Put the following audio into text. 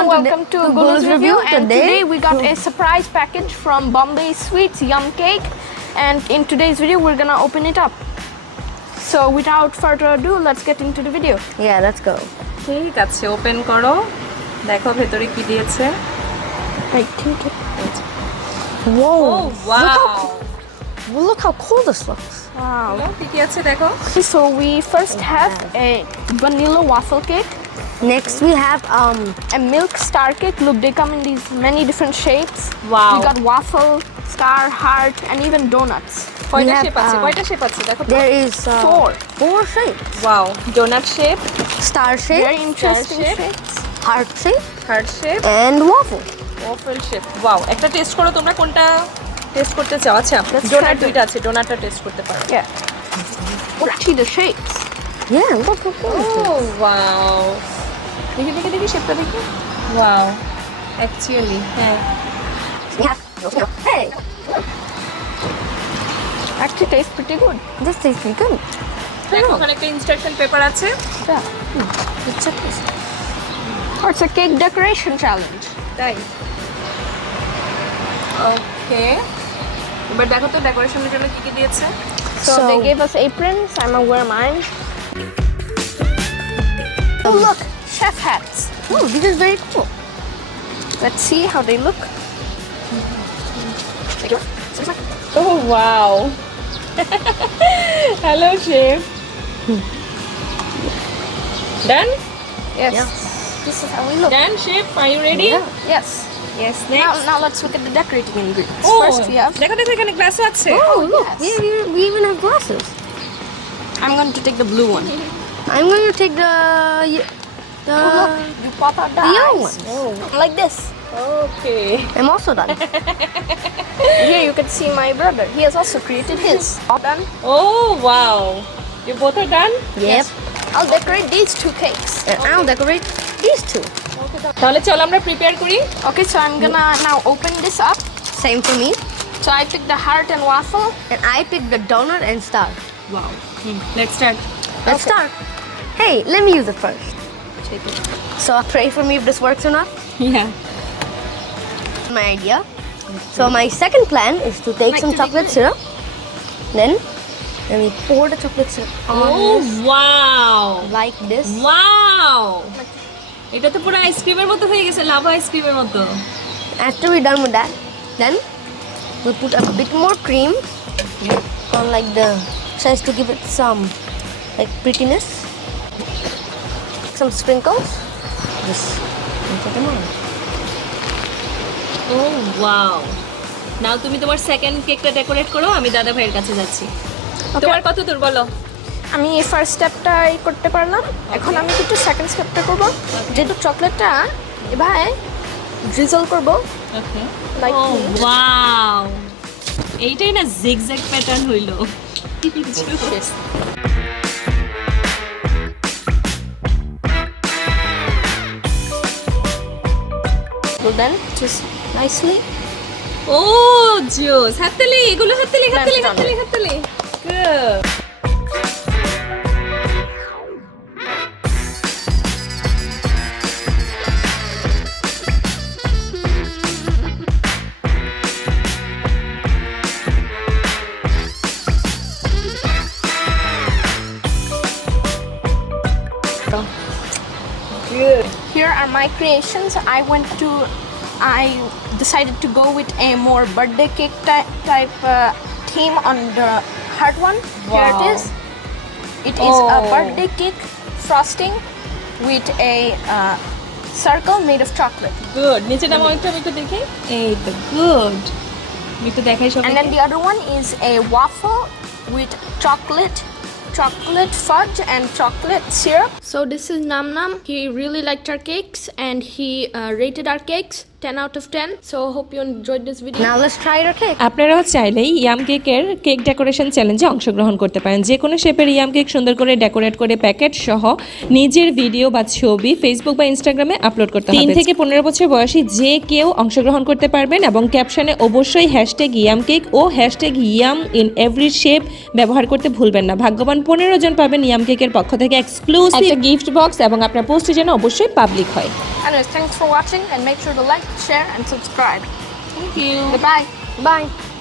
everyone, welcome to Golu's review. And today we got a surprise package from Bombay Sweets Yumm Cake, and in today's video we're gonna open it up. So without further ado, let's get into the video. Yeah, let's go. ঠিক আছে, open করো, দেখো ভেতরে কি দিয়েছে। I think it. Whoa! Oh wow! Look how cool this looks. Wow. কি আছে দেখো। So we first have a vanilla waffle cake. Next we have A milk star cake. Look, they come in these many different shapes. Wow. We got waffle, star, heart, and even donuts. কয়টা have, shape আছে? কয়টা shape আছে দেখো তো। there is Four shapes. Wow, donut shape, Star shape, Very interesting shape. shapes. heart shape, heart shape, and waffle. Waffle shape. Wow, একটা taste করো তোমরা, কোনটা টেস্ট করতে চাও? আচ্ছা, Let's ডোনাট try দুইটা আছে, ডোনাটটা টেস্ট করতে পারো। Yeah. Well, actually, the shapes. Yeah, look how cool this oh is. Wow, দেখি শেপটা দেখি। ওয়াও, অ্যাকচুয়ালি হ্যাঁ। Hey, Actually, tastes pretty good. this tastes pretty good. দেখো ওখানে একটা ইনস্ট্রাকশন পেপার আছে। Yeah. Let's check this. Oh, it's a cake decoration challenge. তাই ওকে, এবার দেখো তো ডেকোরেশনের জন্য কি কি দিয়েছে। So, So- they gave us aprons. I'm gonna wear mine. Oh, look, chef hats. Oh, this is very cool. Let's see how they look. Oh wow! Hello, chef. Done? Yes. Yeah. This is how we look. Done, chef. Are you ready? Yes. Yes. Now let's look at the decorating ingredients. Oh, First we have. দেখো এখানে glass আছে। Oh, look, yes. we even have glasses. I'm going to take the blue one. I'm going to take the Oh, look, you pop out the yellow eyes. one. Like this. Okay. I'm also done. Here you can see my brother. He has also created his. All done. Oh wow! You both are done? Yep. I'll decorate these two cakes. And I'll decorate these two. তাহলে চলো আমরা prepare করি। Okay, so I'm gonna now open this up. Same for me. So I picked the heart and waffle. And I picked the donut and star. Wow. Let's start. Let's Okay. start. Hey, let me use it first. So pray for me if this works or not. Yeah. My idea. So my second plan is to take Like some to chocolate decorate. syrup. Then we pour the chocolate syrup on Oh this wow! like this. Wow! এটা তো পুরো আইসক্রিমের মতো হয়ে গেছে, lava আইসক্রিমের মতো। After we're done with that, then we put a bit more cream on like the size to give it some like prettiness. Some sprinkles. Just put them on. ও ওয়াও! নাও তুমি তোমার সেকেন্ড কেকটা decorate করো, আমি দাদা ভাইয়ের কাছে যাচ্ছি। তোমার কত দূর বলো? আমি ফার্স্ট স্টেপটাই করতে পারলাম। এখন আমি একটু সেকেন্ড স্টেপটা করব। যেহেতু চকলেটটা এভাবে ড্রিজল করব। Okay. Like oh this. Wow! এইটাই না জিগজ্যাগ প্যাটার্ন হইলো। So then just nicely. ও জোস! হাততালি, এগুলো হাততালি, হাততালি, Done, done. হাততালি, হাততালি। Good. Good. Here are my creations. I decided to go with a more birthday cake type theme on the heart one. Here it Wow. is. It is a Oh. birthday cake frosting with a circle made of chocolate. Good. নিচে নামো আমি একটু দেখি। এই তো good. আমি একটু দেখাই সবাইকে। And then the other one is a waffle with chocolate fudge and chocolate syrup. So this is Nam Nam. He really liked our cakes and he rated our cakes 10 out of 10. So hope you enjoyed this video. Now let's try our cake. আপনারাও চাইলেই yam কেকের cake decoration চ্যালেঞ্জে অংশগ্রহণ করতে পারেন। যে কোনো শেপের ইয়াম কেক সুন্দর করে ডেকোরেট করে প্যাকেট সহ নিজের ভিডিও বা ছবি ফেসবুক বা ইনস্টাগ্রামে আপলোড করতে হবে। 3 থেকে 15 বছর বয়সী যে কেউ অংশগ্রহণ করতে পারবেন এবং ক্যাপশনে অবশ্যই #ইয়াম কেক ও #ইয়াম ইন এভরি শেপ ব্যবহার করতে ভুলবেন না। ভাগ্যবান 15 জন পাবেন ইয়াম কেকের পক্ষ থেকে এক্সক্লুসিভ গিফট বক্স এবং আপনার পোস্টটি যেন অবশ্যই পাবলিক হয়। Anyways, thanks for watching and make sure to like, share and subscribe. Thank you. Goodbye. Bye.